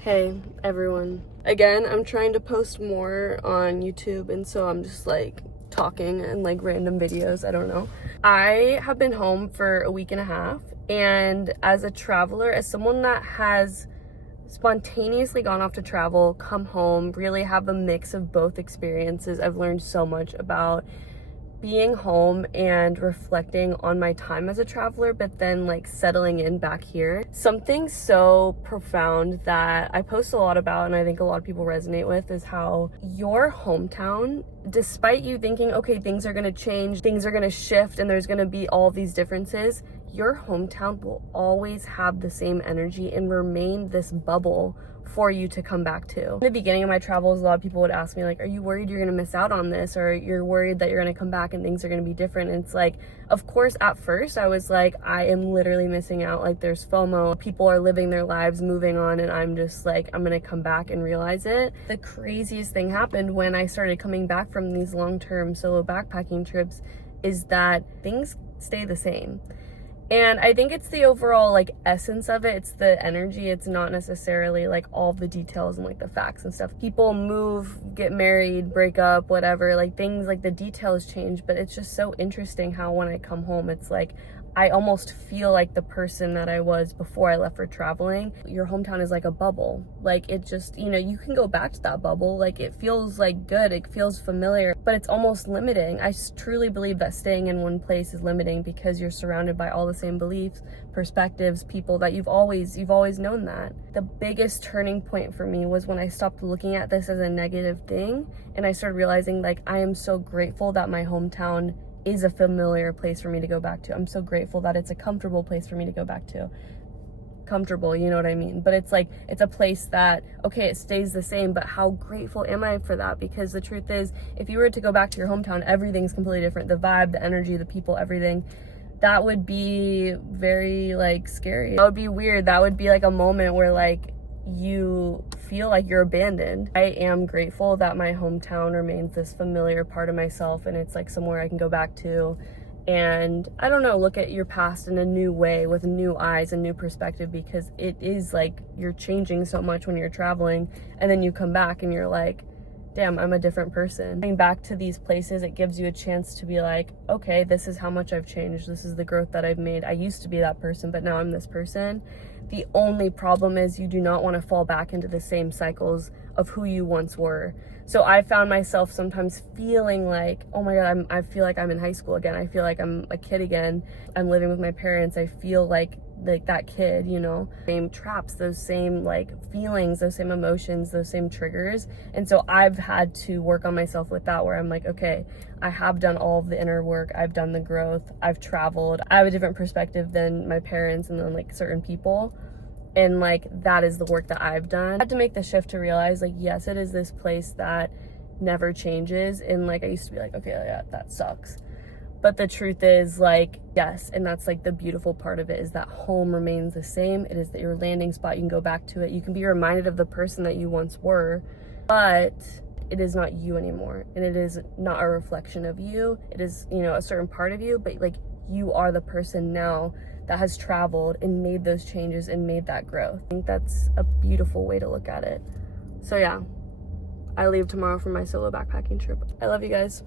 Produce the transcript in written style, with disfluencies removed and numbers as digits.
Hey everyone. Again, I'm trying to post more on YouTube, and so I'm just like talking and like random videos. I don't know. I have been home for a week and a half, and as a traveler, as someone that has spontaneously gone off to travel, come home, really have a mix of both experiences, I've learned so much about being home and reflecting on my time as a traveler, but then like settling in back here. Something so profound that I post a lot about, and I think a lot of people resonate with, is how your hometown, despite you thinking, okay, things are gonna change, things are gonna shift, and there's gonna be all these differences, your hometown will always have the same energy and remain this bubble for you to come back to. In the beginning of my travels, a lot of people would ask me like, are you worried you're gonna miss out on this, or you're worried that you're gonna come back and things are gonna be different? And it's like, of course, at first I was like, I am literally missing out. Like, there's FOMO, people are living their lives, moving on, and I'm just like, I'm gonna come back and realize it. The craziest thing happened when I started coming back from these long-term solo backpacking trips is that things stay the same. And I think it's the overall like essence of it. It's the energy. It's not necessarily like all the details and like the facts and stuff. People move, get married, break up, whatever, like things like the details change, but it's just so interesting how when I come home, it's like I almost feel like the person that I was before I left for traveling. Your hometown is like a bubble. Like, it just, you know, you can go back to that bubble. Like, it feels like good, it feels familiar, but it's almost limiting. I truly believe that staying in one place is limiting because you're surrounded by all the same beliefs, perspectives, people that you've always known that. The biggest turning point for me was when I stopped looking at this as a negative thing and I started realizing like, I am so grateful that my hometown is a familiar place for me to go back to. I'm so grateful that it's a comfortable place for me to go back to. Comfortable, you know what I mean? But it's like, it's a place that, okay, it stays the same, but how grateful am I for that? Because the truth is, if you were to go back to your hometown, everything's completely different. The vibe, the energy, the people, everything. That would be very like scary. That would be weird. That would be like a moment where like you feel like you're abandoned. I am grateful that my hometown remains this familiar part of myself, and it's like somewhere I can go back to and, I don't know, look at your past in a new way with new eyes and new perspective, because it is like you're changing so much when you're traveling, and then you come back and you're like, damn, I'm a different person. Going back to these places, it gives you a chance to be like, okay, this is how much I've changed. This is the growth that I've made. I used to be that person, but now I'm this person. The only problem is you do not want to fall back into the same cycles of who you once were. So I found myself sometimes feeling like, oh my God, I feel like I'm in high school again. I feel like I'm a kid again. I'm living with my parents. I feel like that kid, you know, same traps, those same like feelings, those same emotions, those same triggers. And so I've had to work on myself with that, where I'm like, okay, I have done all of the inner work. I've done the growth. I've traveled. I have a different perspective than my parents and then like certain people. And like, that is the work that I've done. I had to make the shift to realize like, yes, it is this place that never changes. And like, I used to be like, okay, yeah, that sucks. But the truth is like, yes, and that's like the beautiful part of it, is that home remains the same. It is that your landing spot, you can go back to it. You can be reminded of the person that you once were, but it is not you anymore. And it is not a reflection of you. It is, you know, a certain part of you, but like, you are the person now that has traveled and made those changes and made that growth. I think that's a beautiful way to look at it. So yeah, I leave tomorrow for my solo backpacking trip. I love you guys.